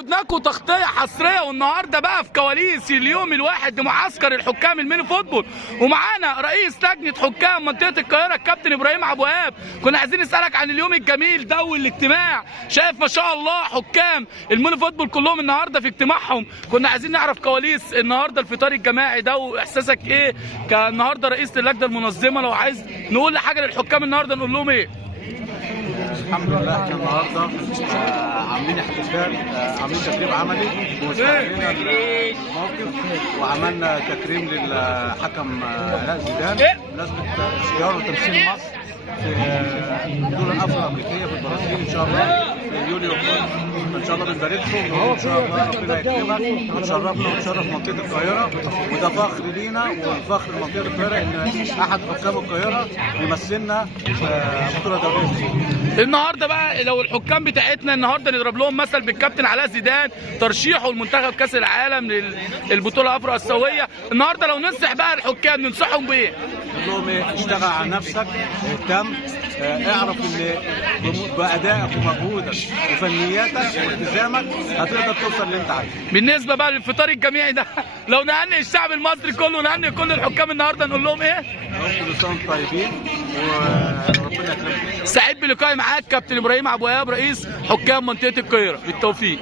ودناكوا تغطية حصرية، والنهارده بقى في كواليس اليوم الواحد لمعسكر الحكام الميني فوتبول، ومعانا رئيس لجنة حكام منطقة القاهرة الكابتن ابراهيم عبد الوهاب. كنا عايزين نسألك عن اليوم الجميل ده والاجتماع، شايف ما شاء الله حكام الميني فوتبول كلهم النهارده في اجتماعهم. كنا عايزين نعرف كواليس النهارده الفطار الجماعي ده، واحساسك ايه كالنهارده رئيس اللجنة المنظمة؟ لو عايز نقول حاجة للحكام النهارده نقول لهم ايه؟ الحمد لله احنا النهارده عاملين احتفال، عاملين تكريم عملي واستغلينا الموقف وعملنا تكريم للحكم علاء زيدان بمناسبه اختياره وتمثيل مصر في البطوله الافرو امريكيه في البرازيل ان شاء الله في يوليو. ان شاء الله بنبارك لكم وان شاء الله ربنا يكرمك وتشرفنا وتشرف منطقه القاهره، وده فخر لينا وفخر لمنطقه القاهره ان احد حكام القاهره يمثلنا في بطوله دوليه. النهارده بقى لو الحكام بتاعتنا النهارده نضرب لهم مثل بالكابتن علاء زيدان ترشيحه لمنتخب كاس العالم للبطوله الافرو اسيويه، النهارده لو ننصح بقى الحكام ننصحهم بايه؟ نقول لهم ايه؟ اشتغل على نفسك، اهتم، اعرف ان بادائك ومجهودك وفنياتك والتزامك هتقدر توصل اللي انت عايزه. بالنسبه بقى للفطار الجميعي ده لو نهنئ الشعب المصري كله نهنئ كل الحكام النهارده نقول لهم ايه؟ كل سنه وانتم طيبين وربنا يكرمكم. سعيد بلقائي معاك كابتن ابراهيم عبد الوهاب رئيس حكام منطقه القاهره، بالتوفيق.